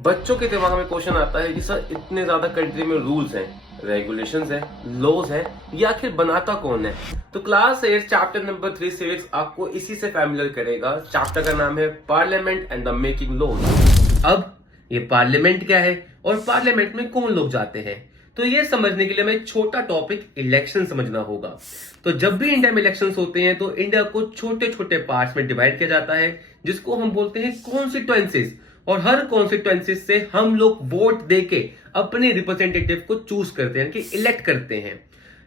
बच्चों के दिमाग में क्वेश्चन आता है कि सर इतने ज्यादा कंट्री में रूल्स हैं, रेगुलेशंस हैं, लॉज हैं, ये आखिर बनाता कौन है। तो क्लास 8 चैप्टर नंबर 3 सिविक्स आपको इसी से फैमिलियर करेगा। चैप्टर का नाम है parliament and the making laws. अब ये पार्लियामेंट क्या है और पार्लियामेंट में कौन लोग जाते हैं, तो ये समझने के लिए हमें एक छोटा टॉपिक इलेक्शन समझना होगा। तो जब भी इंडिया में इलेक्शंस होते हैं तो इंडिया को छोटे छोटे पार्ट्स में डिवाइड किया जाता है, जिसको हम बोलते हैं कॉन्स्टिट्यूएंसीज। और हर कॉन्स्टिट्यूएंसी से हम लोग वोट देके अपने रिप्रेजेंटेटिव को चूज करते हैं कि इलेक्ट करते हैं।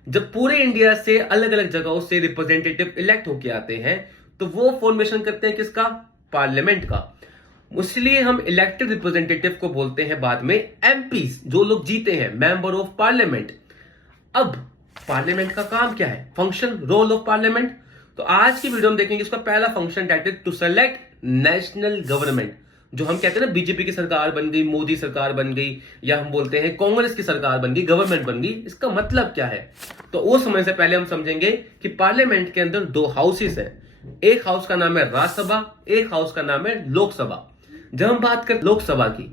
जब पूरे इंडिया से अलग अलग जगहों से रिप्रेजेंटेटिव इलेक्ट होके आते हैं तो वो फॉर्मेशन करते हैं किसका, पार्लियामेंट का। इसलिए हम इलेक्टेड रिप्रेजेंटेटिव को बोलते हैं बाद में एमपीज, जो लोग जीते हैं, मेंबर ऑफ पार्लियामेंट। अब पार्लियामेंट का काम क्या है, फंक्शन, रोल ऑफ पार्लियामेंट। तो आज की वीडियो में देखेंगे इसका पहला function, that is to select national government. जो हम कहते हैं ना, बीजेपी की सरकार बन गई, मोदी सरकार बन गई, या हम बोलते हैं कांग्रेस की सरकार बन गई, गवर्नमेंट बन गई, इसका मतलब क्या है। तो वो समझने से पहले हम समझेंगे कि पार्लियामेंट के अंदर दो हाउसेस है। एक हाउस का नाम है राज्यसभा, एक हाउस का नाम है लोकसभा। जब हम बात करें लोकसभा की,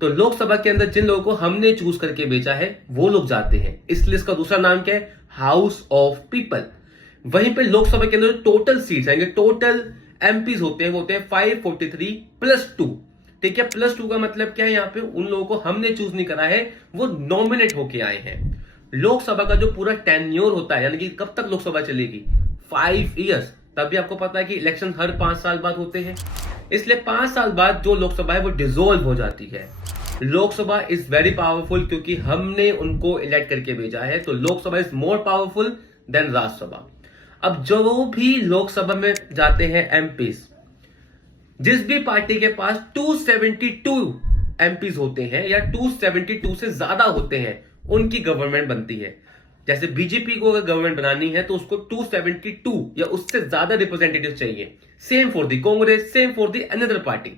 तो लोकसभा के अंदर जिन लोगों को हमने चूज करके भेजा है वो लोग जाते हैं, इसलिए इसका दूसरा नाम क्या है, हाउस ऑफ पीपल। वहीं पे लोकसभा के अंदर टोटल सीट्स आएंगे, टोटल एमपीज होते हैं 543 प्लस 2। ठीक है, प्लस 2 का मतलब क्या है, यहाँ पे उन लोगों को हमने चूज नहीं करा है, वो नॉमिनेट होके आए हैं। लोकसभा का जो पूरा टेन्योर होता है, यानी कि कब तक लोकसभा चलेगी, 5 इयर्स। तभी आपको पता है कि इलेक्शन हर 5 साल बाद होते हैं, इसलिए 5 साल बाद जो लोकसभा है वो डिसॉल्व हो जाती है। लोकसभा इज वेरी पावरफुल क्योंकि हमने उनको इलेक्ट करके भेजा है, तो Lok Sabha is more powerful than Rajya Sabha. अब जो भी लोकसभा में जाते हैं एमपीज, जिस भी पार्टी के पास 272 एमपीज होते हैं या 272 से ज्यादा होते हैं, उनकी गवर्नमेंट बनती है। जैसे बीजेपी को अगर गवर्नमेंट बनानी है तो उसको 272 या उससे ज्यादा रिप्रेजेंटेटिव चाहिए। Same for the Congress, same for the another party,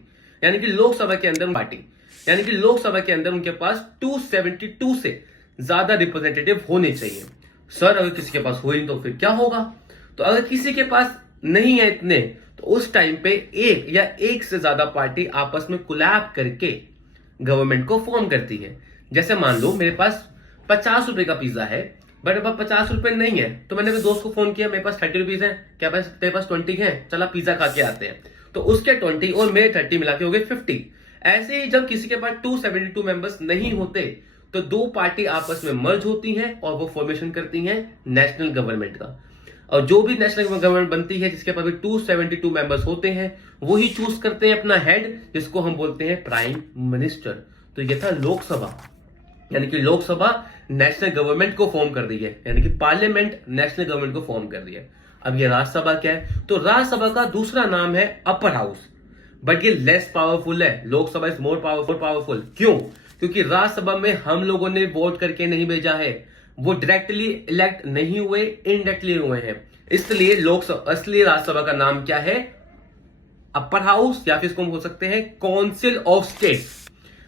यानी कि लोकसभा के अंदर पार्टी, यानी कि लोकसभा के अंदर उनके पास 272 से ज्यादा रिप्रेजेंटेटिव होने चाहिए। सर अगर किसी के पास हुए नहीं तो फिर क्या होगा। तो अगर किसी के पास नहीं है इतने, तो उस टाइम पे एक या एक से ज्यादा पार्टी आपस में कोलैब करके गवर्नमेंट को फॉर्म करती है। जैसे मान लो मेरे पास 50 रुपए का पिज्जा है, बट मेरे पास 50 रुपए नहीं है, तो मैंने अपने दोस्त को फोन किया, मेरे पास 30 रुपीज है, क्या तेरे पास 20 है, चला पिज्जा खा के आते हैं। तो उसके 20 और मेरे 30 मिला के हो गए 50। ऐसे ही जब किसी के पास 272 मेंबर्स नहीं होते तो दो पार्टी आपस में मर्ज होती हैं और वो फॉर्मेशन करती हैं नेशनल गवर्नमेंट का। और जो भी नेशनल गवर्नमेंट बनती है जिसके पास भी 272 मेंबर्स होते हैं, वही चूज करते हैं अपना हेड, जिसको हम बोलते हैं प्राइम मिनिस्टर। तो ये था लोकसभा, यानी कि लोकसभा नेशनल गवर्नमेंट को फॉर्म कर दी है, यानी कि पार्लियामेंट नेशनल गवर्नमेंट को फॉर्म कर दिया है। अब ये राज्यसभा क्या है, तो राज्यसभा का दूसरा नाम है अपर हाउस, बट ये लेस पावरफुल है। Lok Sabha is more powerful. क्यों? क्योंकि राज्यसभा में हम लोगों ने वोट करके नहीं भेजा है, वो डायरेक्टली इलेक्ट नहीं हुए, इनडायरेक्टली हुए हैं। इसलिए लोकसभा, असली राज्यसभा का नाम क्या है, अपर हाउस, या फिर इसको हम बोल सकते हैं काउंसिल ऑफ स्टेट।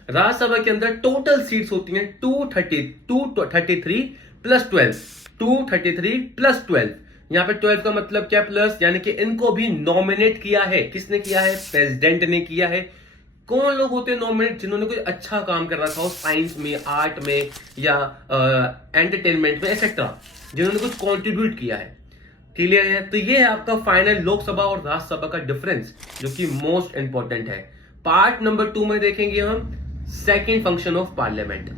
राज्यसभा के अंदर टोटल सीट्स होती हैं 233 प्लस 12, 233 प्लस 12। यहां पे 12 का मतलब क्या, प्लस, यानी कि इनको भी नॉमिनेट किया है। किसने किया है, प्रेसिडेंट ने किया है। कौन लोग होते हैं नॉमिनेट, जिन्होंने कोई अच्छा काम कर रखा हो साइंस में, आर्ट में, या एंटरटेनमेंट में, एक्सेट्रा, जिन्होंने कुछ कंट्रीब्यूट किया है। क्लियर है? तो ये है आपका फाइनल लोकसभा और राज्यसभा का डिफरेंस, जो कि मोस्ट इंपॉर्टेंट है। पार्ट नंबर 2 में देखेंगे हम सेकेंड फंक्शन ऑफ पार्लियामेंट।